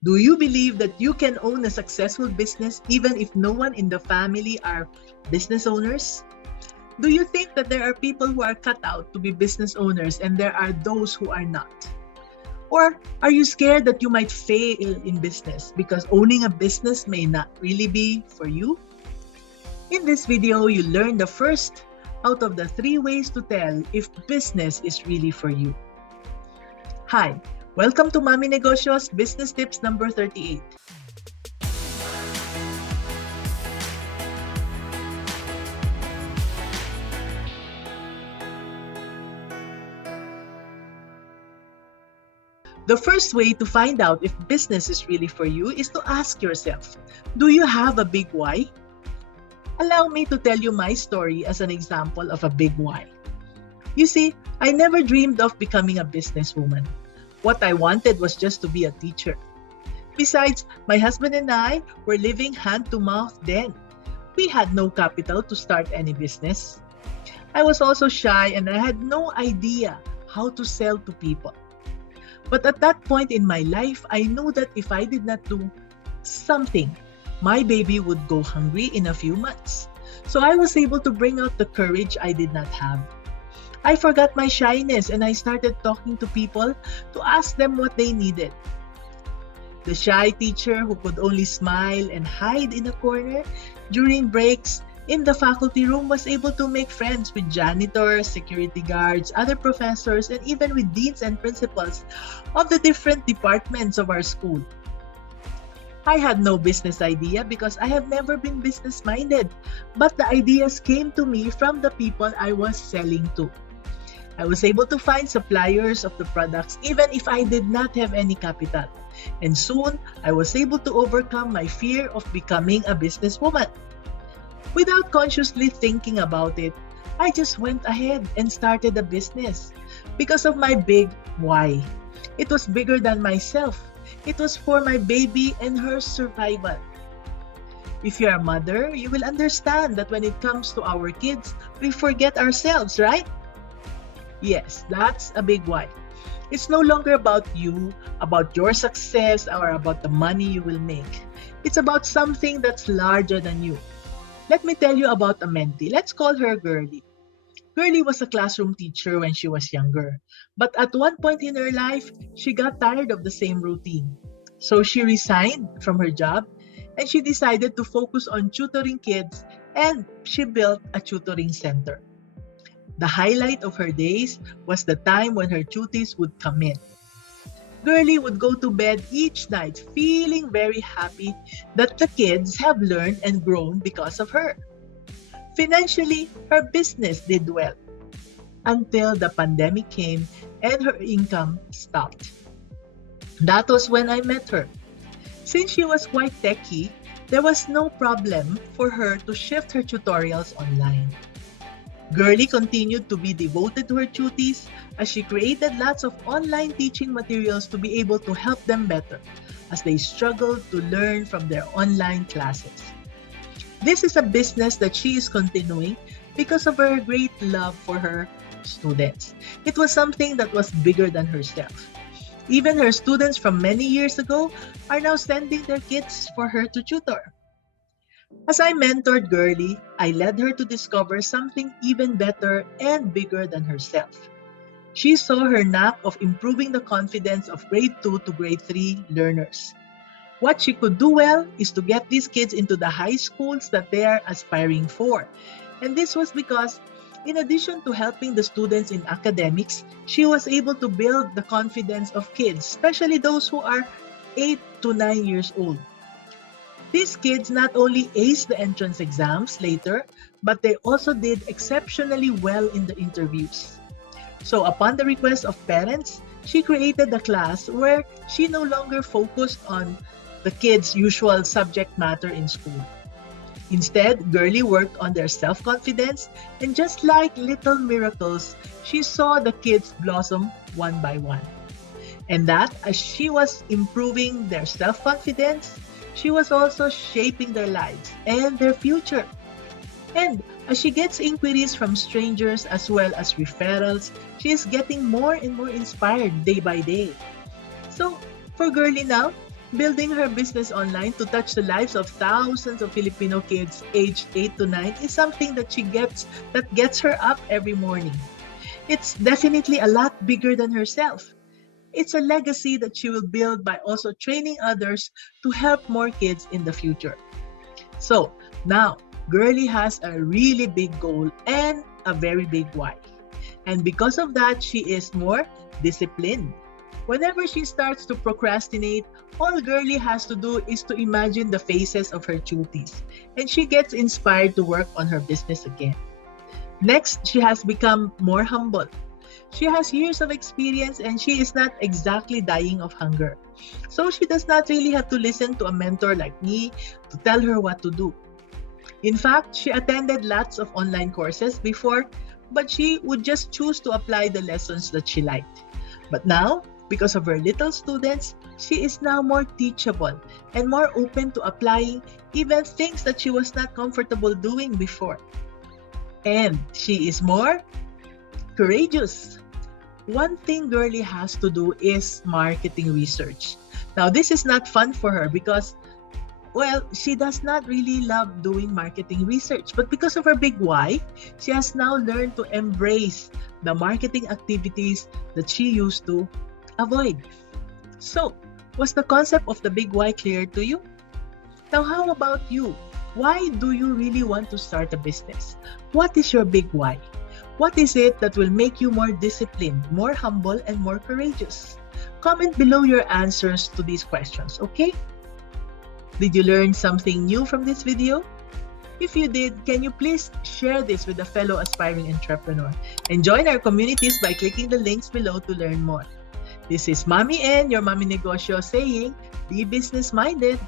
Do you believe that you can own a successful business even if no one in the family are business owners? Do you think that there are people who are cut out to be business owners and there are those who are not? Or are you scared that you might fail in business because owning a business may not really be for you? In this video, you learn the first out of the 3 ways to tell if business is really for you. Hi, welcome to Mami Negosyo's Business Tips number 38. The first way to find out if business is really for you is to ask yourself, do you have a big why? Allow me to tell you my story as an example of a big why. You see, I never dreamed of becoming a businesswoman. What I wanted was just to be a teacher. Besides, my husband and I were living hand to mouth then. We had no capital to start any business. I was also shy and I had no idea how to sell to people. But at that point in my life, I knew that if I did not do something, my baby would go hungry in a few months. So I was able to bring out the courage I did not have. I forgot my shyness and I started talking to people to ask them what they needed. The shy teacher who could only smile and hide in a corner during breaks in the faculty room was able to make friends with janitors, security guards, other professors, and even with deans and principals of the different departments of our school. I had no business idea because I have never been business-minded, but the ideas came to me from the people I was selling to. I was able to find suppliers of the products even if I did not have any capital. And soon, I was able to overcome my fear of becoming a businesswoman. Without consciously thinking about it, I just went ahead and started a business because of my big why. It was bigger than myself. It was for my baby and her survival. If you're a mother, you will understand that when it comes to our kids, we forget ourselves, right? Yes, that's a big why. It's no longer about you, about your success, or about the money you will make. It's about something that's larger than you. Let me tell you about a mentee. Let's call her Girlie. Girlie was a classroom teacher when she was younger. But at one point in her life, she got tired of the same routine. So she resigned from her job and she decided to focus on tutoring kids and she built a tutoring center. The highlight of her days was the time when her tutees would come in. Girlie would go to bed each night feeling very happy that the kids have learned and grown because of her. Financially, her business did well until the pandemic came and her income stopped. That was when I met her. Since she was quite techy, there was no problem for her to shift her tutorials online. Girlie continued to be devoted to her duties as she created lots of online teaching materials to be able to help them better as they struggled to learn from their online classes. This is a business that she is continuing because of her great love for her students. It was something that was bigger than herself. Even her students from many years ago are now sending their kids for her to tutor. As I mentored Girlie, I led her to discover something even better and bigger than herself. She saw her knack of improving the confidence of grade 2 to grade 3 learners. What she could do well is to get these kids into the high schools that they are aspiring for. And this was because, in addition to helping the students in academics, she was able to build the confidence of kids, especially those who are 8 to 9 years old. These kids not only aced the entrance exams later, but they also did exceptionally well in the interviews. So upon the request of parents, she created a class where she no longer focused on the kids' usual subject matter in school. Instead, Girlie worked on their self-confidence, and just like little miracles, she saw the kids blossom one by one. And that, as she was improving their self-confidence, she was also shaping their lives and their future. And as she gets inquiries from strangers as well as referrals, she is getting more and more inspired day by day. So, for Girlie now, Building her business online to touch the lives of thousands of Filipino kids aged 8 to 9 is something that gets her up every morning. It's definitely a lot bigger than herself. It's a legacy that she will build by also training others to help more kids in the future. So now, Girlie has a really big goal and a very big why. And because of that, she is more disciplined. Whenever she starts to procrastinate, all Girlie has to do is to imagine the faces of her cuties, and she gets inspired to work on her business again. Next, she has become more humble. She has years of experience and she is not exactly dying of hunger. So she does not really have to listen to a mentor like me to tell her what to do. In fact, she attended lots of online courses before, but she would just choose to apply the lessons that she liked. But now, because of her little students, she is now more teachable and more open to applying even things that she was not comfortable doing before. And she is more courageous. One thing Girlie has to do is marketing research. Now, this is not fun for her because, well, she does not really love doing marketing research. But because of her big why, she has now learned to embrace the marketing activities that she used to avoid. So, was the concept of the big why clear to you? Now, how about you? Why do you really want to start a business? What is your big why? What is it that will make you more disciplined, more humble, and more courageous? Comment below your answers to these questions, okay? Did you learn something new from this video? If you did, can you please share this with a fellow aspiring entrepreneur and join our communities by clicking the links below to learn more. This is Mommy N, your Mommy Negosyo, saying, be business-minded.